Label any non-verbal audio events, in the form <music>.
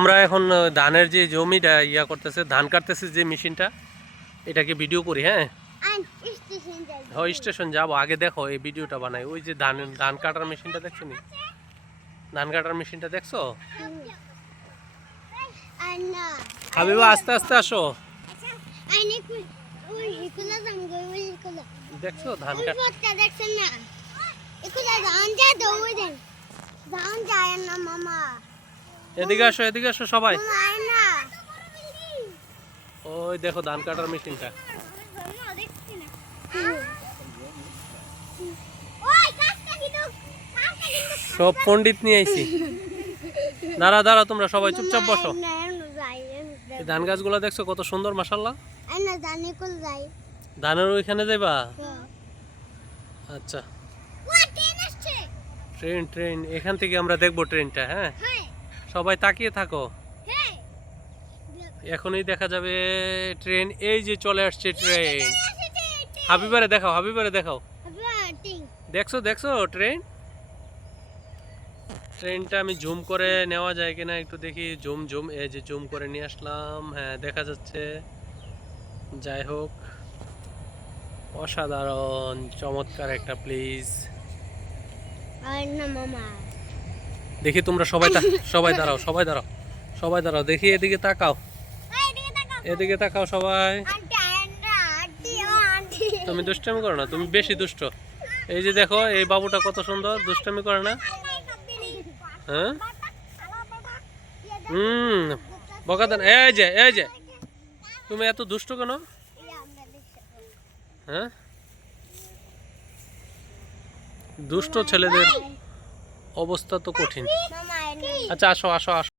আমরা এখন ধানের যে জমিটা ইয়া করতেছে ধান কাটতেছে যে মেশিনটা এটাকে ভিডিও করি হ্যাঁ? হয় স্টেশন যাব। আগে দেখো এই ভিডিওটা বানাই। ওই যে ধান ধান কাটার মেশিনটা দেখছ নি? ধান কাটার মেশিনটা দেখছ? হাবিবা আস্তে আস্তে আসো। দেখছ ধান কাট দেখছেন না? ধান যায় তো দেন। ধান যায় না মামা। এদিকে আসো এদিকে আসো সবাই। ওই দেখো ধান কাটার মেশিনটা। সব পণ্ডিত নিয়ে আইছি। দাঁড়া দাঁড়া তোমরা সবাই চুপচাপ বসো। এই ধান গাছগুলো দেখছ কত সুন্দর মাসাল্লাহ ধানের ওইখানে যাইবা? আচ্ছা। ট্রেন ট্রেন ট্রেন এখান থেকে আমরা দেখব ট্রেনটা হ্যাঁ? হ্যাঁ। সবাই তাকিয়ে থাকো। এখনই দেখা যাবে ট্রেন। এই যে চলে আসছে ট্রেন। হাবিবারে দেখাও হাবিবারে দেখাও। দেখছ দেখছ ট্রেন? ট্রেনটা আমি জুম করে নেওয়া যায় কিনা একটু দেখি। জুম জুম এই যে জুম করে নিয়ে আসলাম। হ্যাঁ দেখা যাচ্ছে। যাই হোক। অসাধারণ চমৎকার একটা প্লিজ আর না মামা দেখি তোমরা সবাই তা- <laughs> সবাই দাঁড়াও সবাই দাঁড়াও সবাই দাঁড়াও দেখি এদিকে তাকাও। এদিকে তাকাও সবাই। তুমি দুষ্টামি করো না তুমি বেশি দুষ্ট। এই যে দেখো এই বাবুটা কত সুন্দর দুষ্টামি করে না? হ্যাঁ? হুম বকা দেন এই যে এই যে। তুমি এত দুষ্ট কেন? হ্যাঁ? দুষ্ট ছেলেদের অবস্থা তো কঠিন। আচ্ছা আসো আসো আসো।